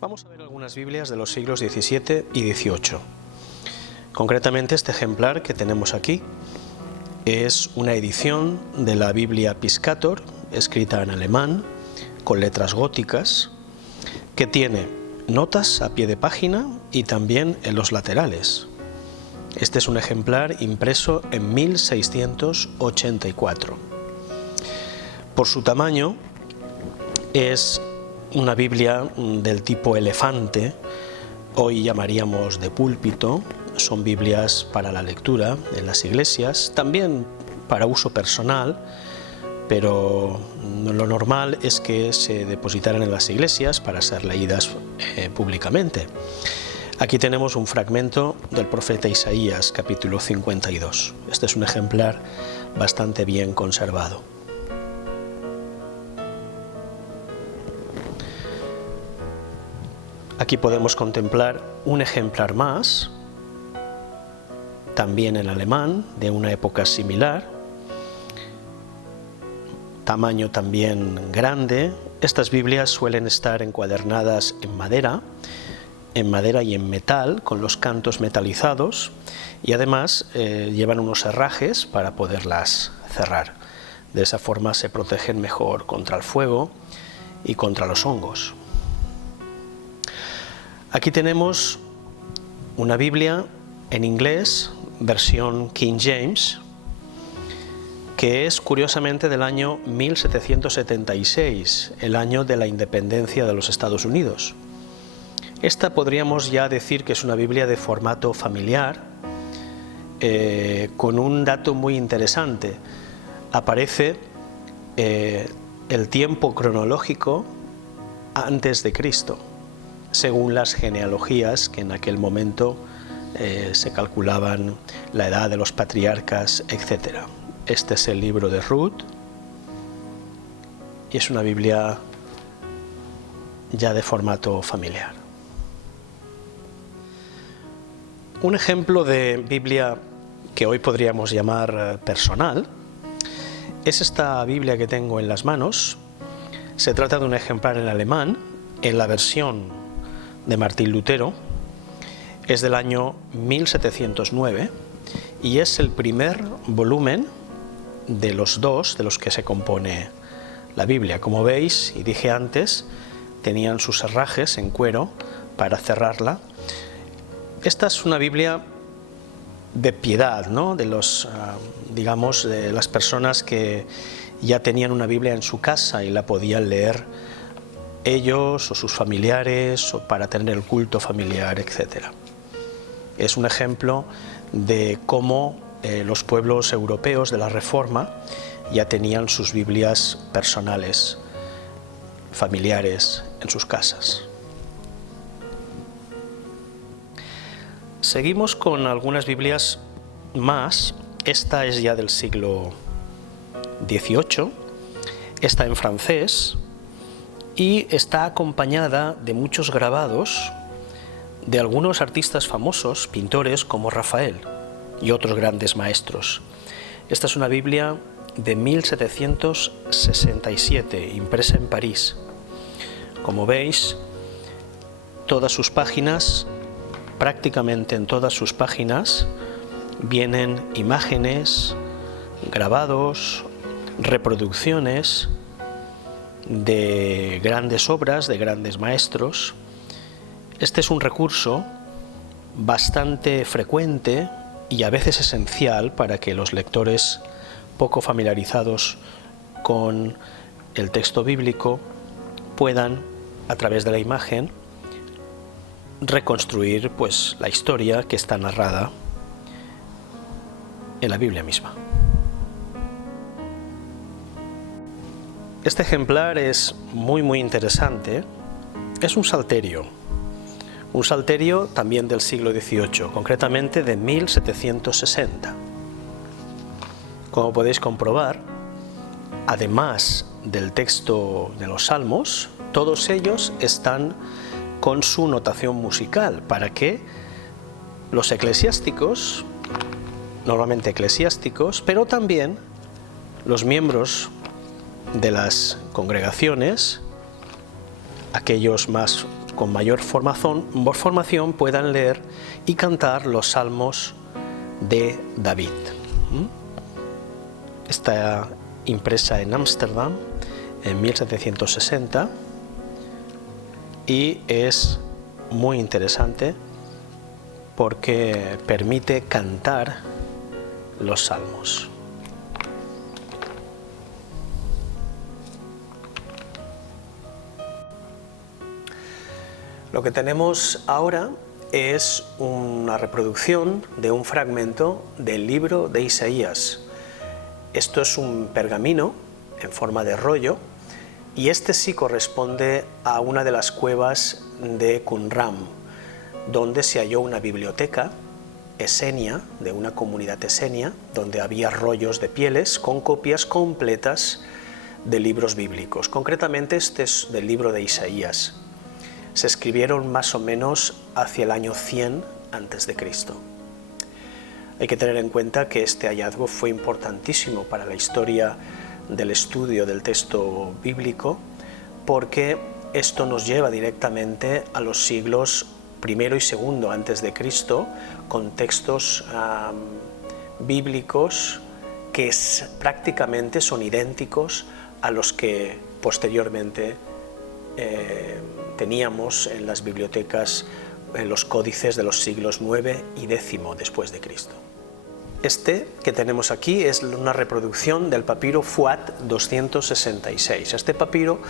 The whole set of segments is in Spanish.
Vamos a ver algunas Biblias de los siglos XVII y XVIII. Concretamente, este ejemplar que tenemos aquí es una edición de la Biblia Piscator, escrita en alemán, con letras góticas, que tiene notas a pie de página y también en los laterales. Este es un ejemplar impreso en 1684. Por su tamaño, es una Biblia del tipo elefante, hoy llamaríamos de púlpito. Son Biblias para la lectura en las iglesias, también para uso personal, pero lo normal es que se depositaran en las iglesias para ser leídas públicamente. Aquí tenemos un fragmento del profeta Isaías, capítulo 52. Este es un ejemplar bastante bien conservado. Aquí podemos contemplar un ejemplar más, también en alemán, de una época similar, tamaño también grande. Estas Biblias suelen estar encuadernadas en madera y en metal, con los cantos metalizados, y además llevan unos herrajes para poderlas cerrar. De esa forma se protegen mejor contra el fuego y contra los hongos. Aquí tenemos una Biblia en inglés, versión King James, que es curiosamente del año 1776, el año de la independencia de los Estados Unidos. Esta podríamos ya decir que es una Biblia de formato familiar, con un dato muy interesante. Aparece el tiempo cronológico antes de Cristo, según las genealogías que en aquel momento se calculaban la edad de los patriarcas, etc. Este es el libro de Ruth y es una Biblia ya de formato familiar. Un ejemplo de Biblia que hoy podríamos llamar personal es esta Biblia que tengo en las manos. Se trata de un ejemplar en alemán, en la versión de Martín Lutero. Es del año 1709 y es el primer volumen de los dos de los que se compone la Biblia. Como veis, y dije antes, tenían sus herrajes en cuero para cerrarla. Esta es una Biblia de piedad, ¿no? De los, digamos, de las personas que ya tenían una Biblia en su casa y la podían leer ellos o sus familiares, o para tener el culto familiar, etc. Es un ejemplo de cómo los pueblos europeos de la Reforma ya tenían sus Biblias personales, familiares, en sus casas. Seguimos con algunas Biblias más. Esta es ya del siglo XVIII, está en francés y está acompañada de muchos grabados de algunos artistas famosos, pintores como Rafael y otros grandes maestros. Esta es una Biblia de 1767, impresa en París. Como veis, todas sus páginas, prácticamente en todas sus páginas, vienen imágenes, grabados, reproducciones de grandes obras, de grandes maestros. Este es un recurso bastante frecuente y a veces esencial para que los lectores poco familiarizados con el texto bíblico puedan, a través de la imagen, reconstruir pues la historia que está narrada en la Biblia misma. Este ejemplar es muy interesante. Es un salterio también del siglo XVIII, concretamente de 1760. Como podéis comprobar, además del texto de los Salmos, todos ellos están con su notación musical para que los eclesiásticos, normalmente eclesiásticos, pero también los miembros de las congregaciones, aquellos más con mayor formación puedan leer y cantar los salmos de David. Está impresa en Ámsterdam en 1760 y es muy interesante porque permite cantar los salmos. Lo que tenemos ahora es una reproducción de un fragmento del libro de Isaías. Esto es un pergamino en forma de rollo y este sí corresponde a una de las cuevas de Qumran, donde se halló una biblioteca esenia, de una comunidad esenia, donde había rollos de pieles con copias completas de libros bíblicos. Concretamente este es del libro de Isaías. Se escribieron más o menos hacia el año 100 a.C. Hay que tener en cuenta que este hallazgo fue importantísimo para la historia del estudio del texto bíblico, porque esto nos lleva directamente a los siglos I y II a.C., con textos bíblicos que prácticamente son idénticos a los que posteriormente teníamos en las bibliotecas, en los códices de los siglos IX y X después de Cristo. Este que tenemos aquí es una reproducción del papiro Fuat 266. Este papiro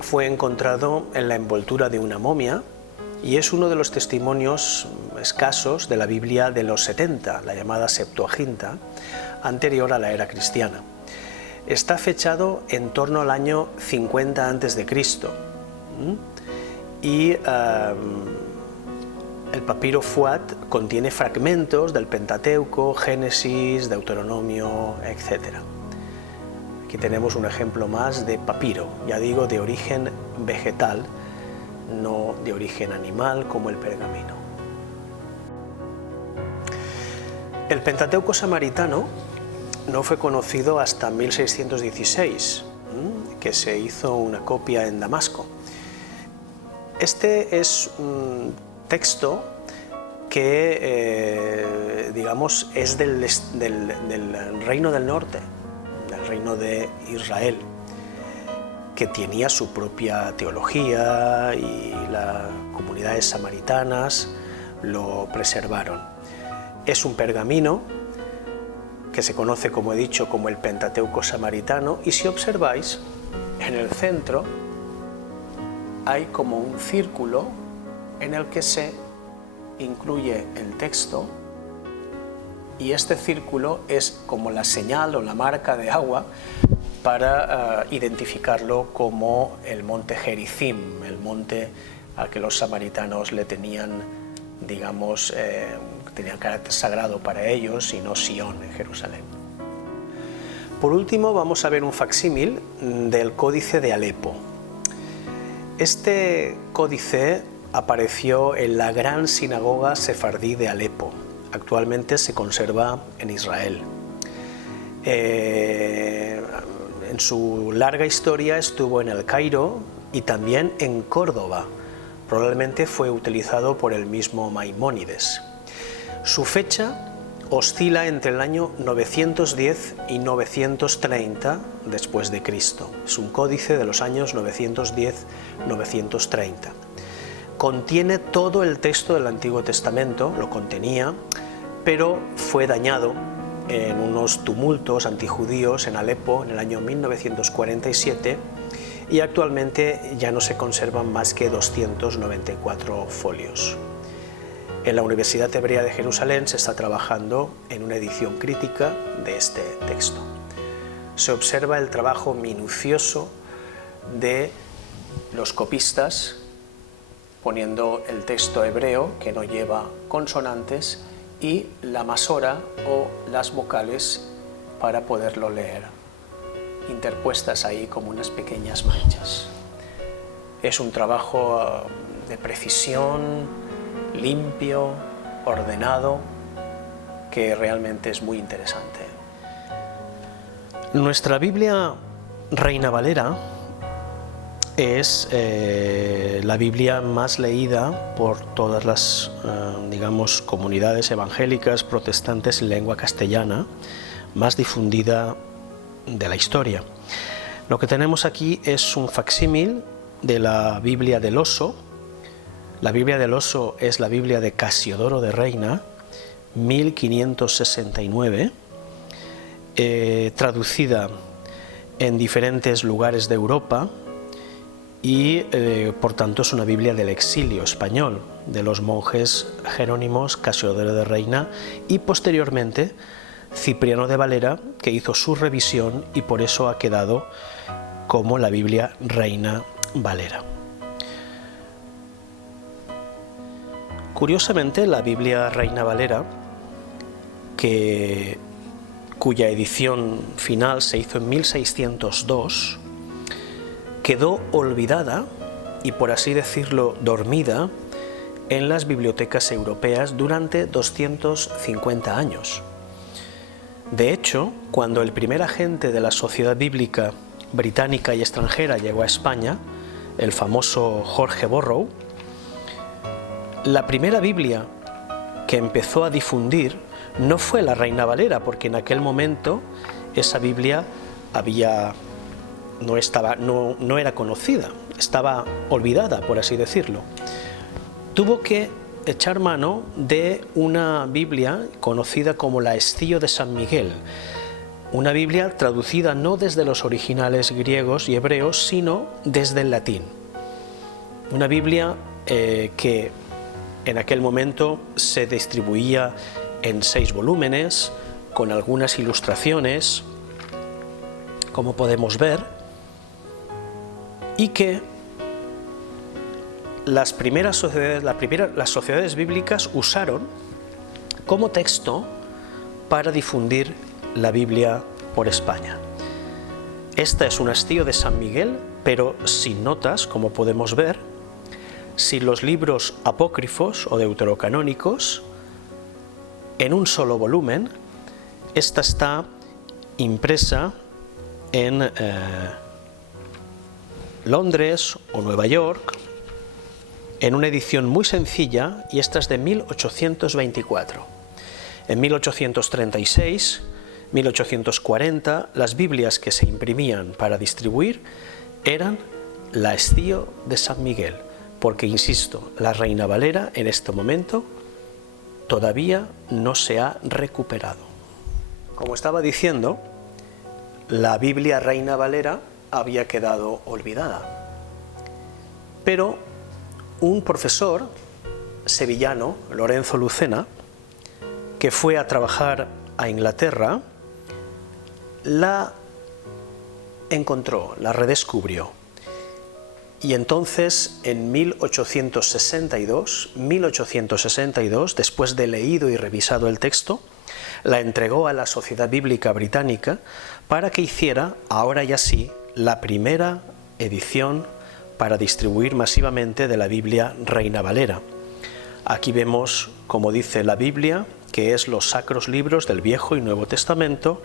fue encontrado en la envoltura de una momia y es uno de los testimonios escasos de la Biblia de los 70, la llamada Septuaginta, anterior a la era cristiana. Está fechado en torno al año 50 a.C. y el papiro Fuat contiene fragmentos del Pentateuco, Génesis, Deuteronomio, etc. Aquí tenemos un ejemplo más de papiro, ya digo, de origen vegetal, no de origen animal como el pergamino. El Pentateuco samaritano no fue conocido hasta 1616, que se hizo una copia en Damasco. Este es un texto que, digamos, es del reino del norte, del reino de Israel, que tenía su propia teología y las comunidades samaritanas lo preservaron. Es un pergamino que se conoce, como he dicho, como el Pentateuco samaritano, y si observáis, en el centro hay como un círculo en el que se incluye el texto, y este círculo es como la señal o la marca de agua para identificarlo como el monte Gerizim, el monte al que los samaritanos le tenían, digamos, tenían carácter sagrado para ellos, y no Sion en Jerusalén. Por último, vamos a ver un facsímil del Códice de Alepo. Este códice apareció en la gran sinagoga sefardí de Alepo. Actualmente se conserva en Israel. En su larga historia estuvo en El Cairo y también en Córdoba. Probablemente fue utilizado por el mismo Maimónides. Su fecha oscila entre el año 910 y 930 después de Cristo. Es un códice de los años 910-930. Contiene todo el texto del Antiguo Testamento, lo contenía, pero fue dañado en unos tumultos antijudíos en Alepo en el año 1947, y actualmente ya no se conservan más que 294 folios. En la Universidad Hebrea de Jerusalén se está trabajando en una edición crítica de este texto. Se observa el trabajo minucioso de los copistas, poniendo el texto hebreo que no lleva consonantes y la masora o las vocales para poderlo leer, interpuestas ahí como unas pequeñas manchas. Es un trabajo de precisión, limpio, ordenado, que realmente es muy interesante. Nuestra Biblia Reina Valera es la Biblia más leída por todas las, digamos, comunidades evangélicas protestantes en lengua castellana, más difundida de la historia. Lo que tenemos aquí es un facsímil de la Biblia del Oso. La Biblia del Oso es la Biblia de Casiodoro de Reina, 1569, traducida en diferentes lugares de Europa y por tanto es una Biblia del exilio español, de los monjes jerónimos Casiodoro de Reina y posteriormente Cipriano de Valera, que hizo su revisión y por eso ha quedado como la Biblia Reina Valera. Curiosamente, la Biblia Reina Valera, cuya edición final se hizo en 1602, quedó olvidada y, por así decirlo, dormida en las bibliotecas europeas durante 250 años. De hecho, cuando el primer agente de la Sociedad Bíblica británica y extranjera llegó a España, el famoso Jorge Borrow, la primera Biblia que empezó a difundir no fue la Reina Valera, porque en aquel momento esa Biblia no era conocida, estaba olvidada, por así decirlo. Tuvo que echar mano de una Biblia conocida como la Estío de San Miguel, una Biblia traducida no desde los originales griegos y hebreos, sino desde el latín. Una Biblia que en aquel momento se distribuía en 6 volúmenes, con algunas ilustraciones, como podemos ver, y que las sociedades bíblicas usaron como texto para difundir la Biblia por España. Esta es un Estío de San Miguel, pero sin notas, como podemos ver, sin los libros apócrifos o deuterocanónicos, en un solo volumen. Esta está impresa en Londres o Nueva York, en una edición muy sencilla, y esta es de 1824. En 1836, 1840, las Biblias que se imprimían para distribuir eran la Estío de San Miguel, porque, insisto, la Reina Valera en este momento todavía no se ha recuperado. Como estaba diciendo, la Biblia Reina Valera había quedado olvidada, pero un profesor sevillano, Lorenzo Lucena, que fue a trabajar a Inglaterra, la encontró, la redescubrió. Y entonces, en 1862, después de leído y revisado el texto, la entregó a la Sociedad Bíblica Británica para que hiciera, ahora ya sí, la primera edición para distribuir masivamente de la Biblia Reina Valera. Aquí vemos, como dice la Biblia, que es los sacros libros del Viejo y Nuevo Testamento,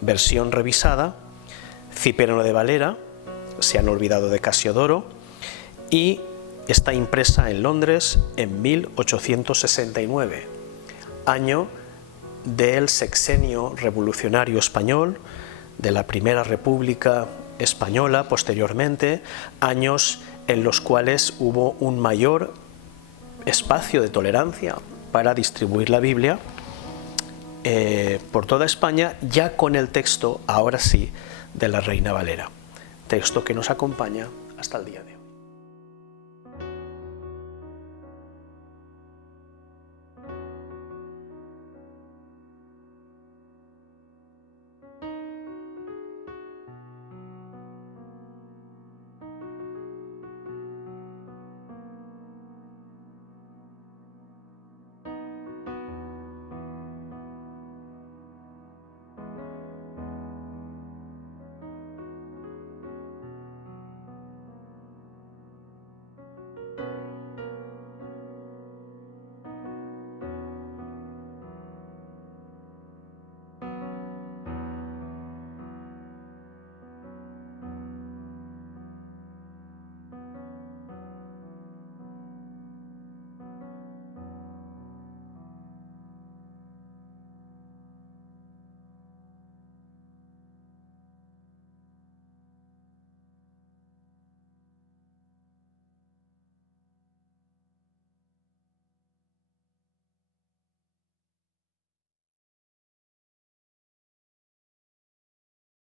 versión revisada, Cipriano de Valera, se han olvidado de Casiodoro, y está impresa en Londres en 1869, año del sexenio revolucionario español, de la Primera República Española posteriormente, años en los cuales hubo un mayor espacio de tolerancia para distribuir la Biblia por toda España, ya con el texto, ahora sí, de la Reina Valera, texto que nos acompaña hasta el día de hoy.